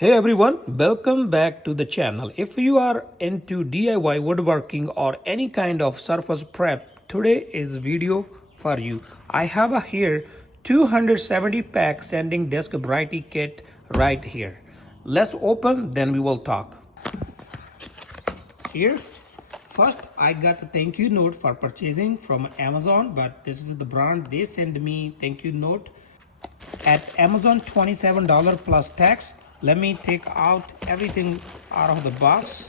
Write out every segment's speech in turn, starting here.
Hey everyone, welcome back to the channel. If you are into DIY woodworking or any kind of surface prep, today is video for you. I have a here 270 pack sanding disc variety kit right here. Let's open, then we will talk. Here, first I got a thank you note for purchasing from Amazon, but this is the brand they send me thank you note. At Amazon, $27 plus tax. Let me take out everything out of the box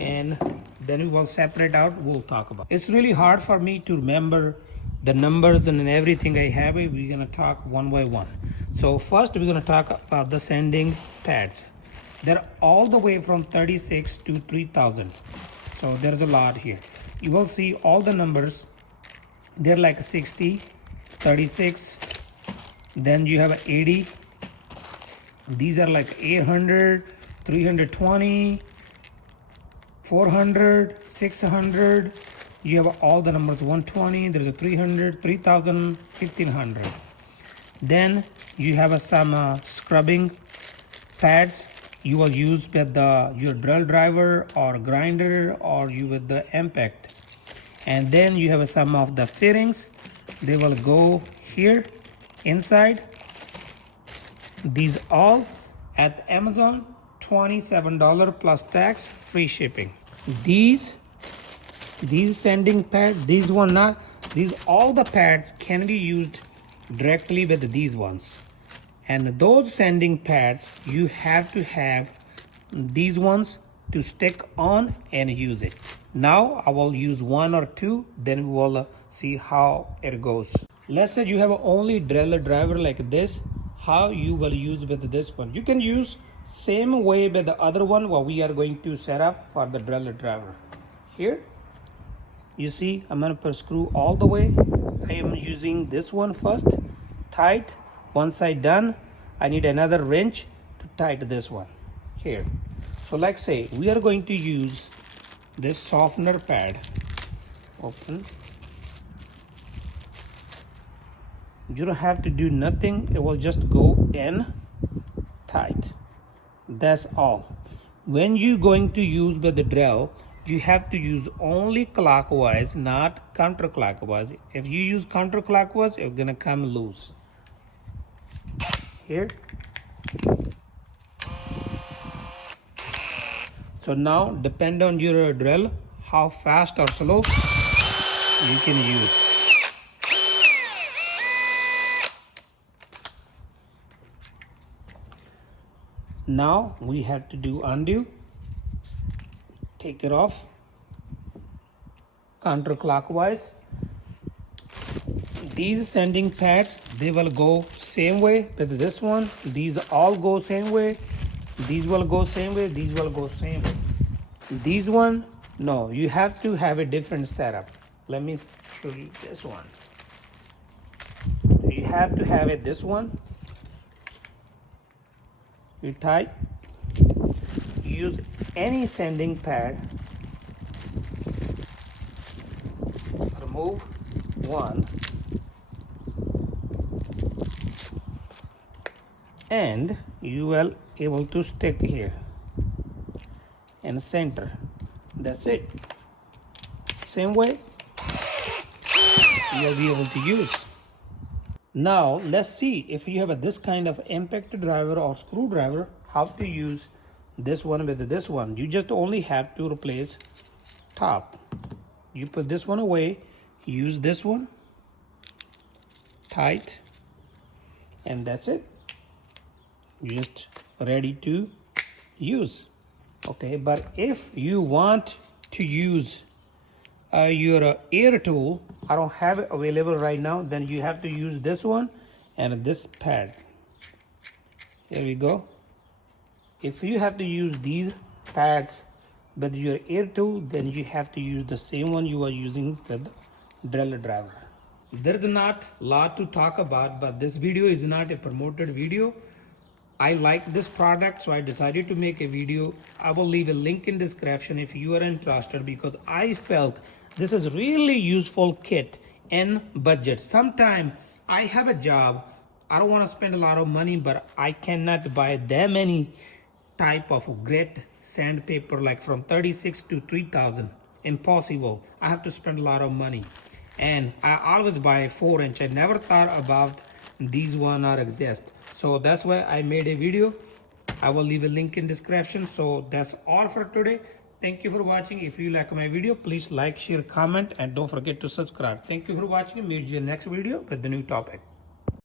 and then we will separate out. We'll talk about it. It's really hard for me to remember the numbers and everything I have. We're gonna talk one by one. So first we're gonna talk about the sanding pads. They're all the way from 36 to 3000. So there's a lot here. You will see all the numbers. They're like 60, 36, then you have 80. These are like 800, 320, 400, 600. You have all the numbers 120. There's a 300, 3000, 1500. Then you have some scrubbing pads you will use with your drill driver or grinder or you with the impact. And then you have some of the fittings. They will go here inside. These all at Amazon, $27 plus tax, free shipping. These sanding pads, these all the pads can be used directly with these ones. And those sanding pads, you have to have these ones to stick on and use it. Now I will use one or two, then we will see how it goes. Let's say you have only drill driver like this. How you will use with this one? You can use same way with the other one what we are going to set up for the drill driver. Here you see I'm gonna put screw all the way. I am using this one first, tight. Once I done, I need another wrench to tighten this one here. So like say we are going to use this softener pad. Open. You don't have to do nothing, it will just go in tight. That's all. When you're going to use with the drill, you have to use only clockwise, not counterclockwise. If you use counterclockwise, it's gonna come loose. Here. So now depend on your drill, how fast or slow you can use. Now we have to do undo, take it off, counterclockwise. These sanding pads, they will go same way with this one. These all go same way. These will go same way. These will go same way. These one, no, you have to have a different setup. Let me show you this one. You have to have it this one. You tight, use any sanding pad, remove one, and you will able to stick here in center. That's it. Same way you'll be able to use. Now let's see if you have this kind of impact driver or screwdriver, how to use this one with this one. You just only have to replace top. You put this one away, use this one, tight, and that's it. You're just ready to use. Okay, but if you want to use your air tool, I don't have it available right now, then you have to use this one and this pad. Here we go. If you have to use these pads with your air tool, then you have to use the same one you are using with the drill driver. There's not a lot to talk about, but this video is not a promoted video. I like this product, so I decided to make a video. I will leave a link in description if you are interested, because I felt this is really useful kit in budget. Sometime I have a job, I don't want to spend a lot of money, but I cannot buy that many type of great sandpaper like from 36 to 3000. Impossible. I have to spend a lot of money. And I always buy 4-inch. I never thought about these one are exist. So that's why I made a video. I will leave a link in description. So that's all for today. Thank you for watching. If you like my video, please like, share, comment, and don't forget to subscribe. Thank you for watching. Meet you in the next video with the new topic.